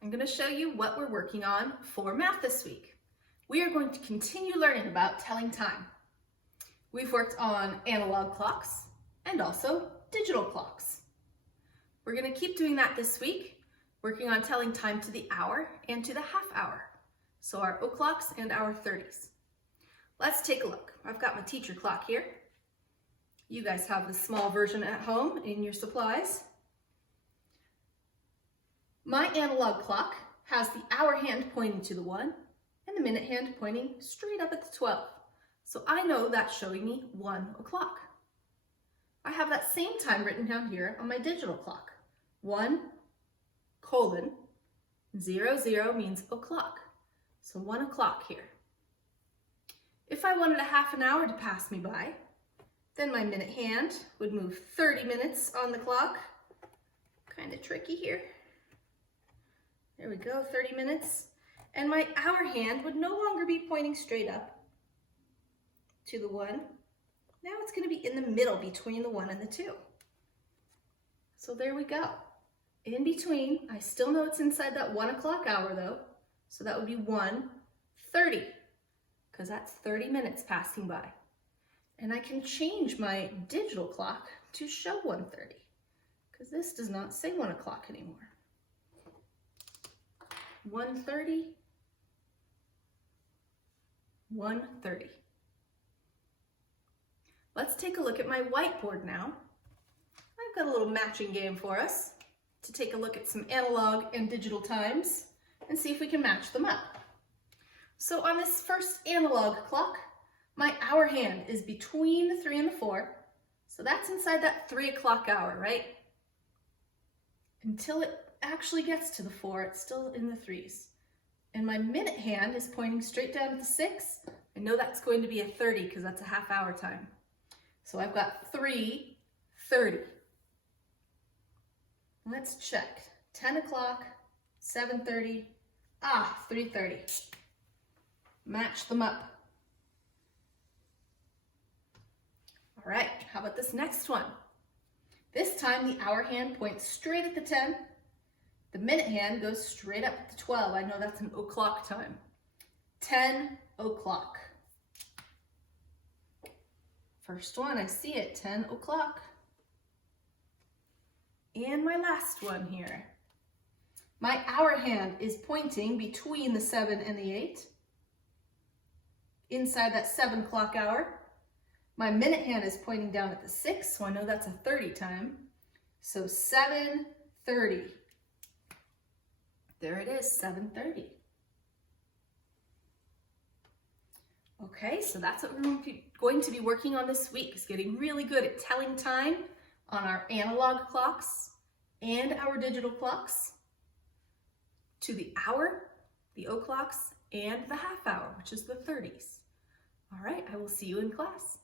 I'm going to show you what we're working on for math this week. We are going to continue learning about telling time. We've worked on analog clocks and also digital clocks. We're going to keep doing that this week, working on telling time to the hour and to the half hour. So our o'clocks and our 30s. Let's take a look. I've got my teacher clock here. You guys have the small version at home in your supplies. My analog clock has the hour hand pointing to the 1 and the minute hand pointing straight up at the 12. So I know that's showing me 1 o'clock. I have that same time written down here on my digital clock. 1:00 means o'clock. So 1 o'clock here. If I wanted a half an hour to pass me by, then my minute hand would move 30 minutes on the clock. Kind of tricky here. There we go, 30 minutes. And my hour hand would no longer be pointing straight up to the 1. Now it's going to be in the middle between the 1 and the 2. So there we go. In between, I still know it's inside that 1 o'clock hour though. So that would be 1:30, because that's 30 minutes passing by. And I can change my digital clock to show 1:30, because this does not say 1 o'clock anymore. 1:30, 1:30. Let's take a look at my whiteboard now. I've got a little matching game for us to take a look at some analog and digital times and see if we can match them up. So on this first analog clock, my hour hand is between the 3 and the 4. So that's inside that 3 o'clock hour, right? Until it actually gets to the 4, it's still in the 3s. And my minute hand is pointing straight down at the 6. I know that's going to be a 30 because that's a half hour time. So I've got 3:30. Let's check. 10 o'clock, 7:30, 3:30. Match them up. All right, how about this next one? This time the hour hand points straight at the 10. The minute hand goes straight up at the 12. I know that's an o'clock time. 10 o'clock. First one, I see it, 10 o'clock. And my last one here. My hour hand is pointing between the 7 and the 8. Inside that 7 o'clock hour. My minute hand is pointing down at the 6, so I know that's a 30 time. So 7:30. There it is, 7:30. Okay, so that's what we're going to be working on this week, is getting really good at telling time on our analog clocks and our digital clocks to the hour, the o'clocks, and the half hour, which is the 30s. All right, I will see you in class.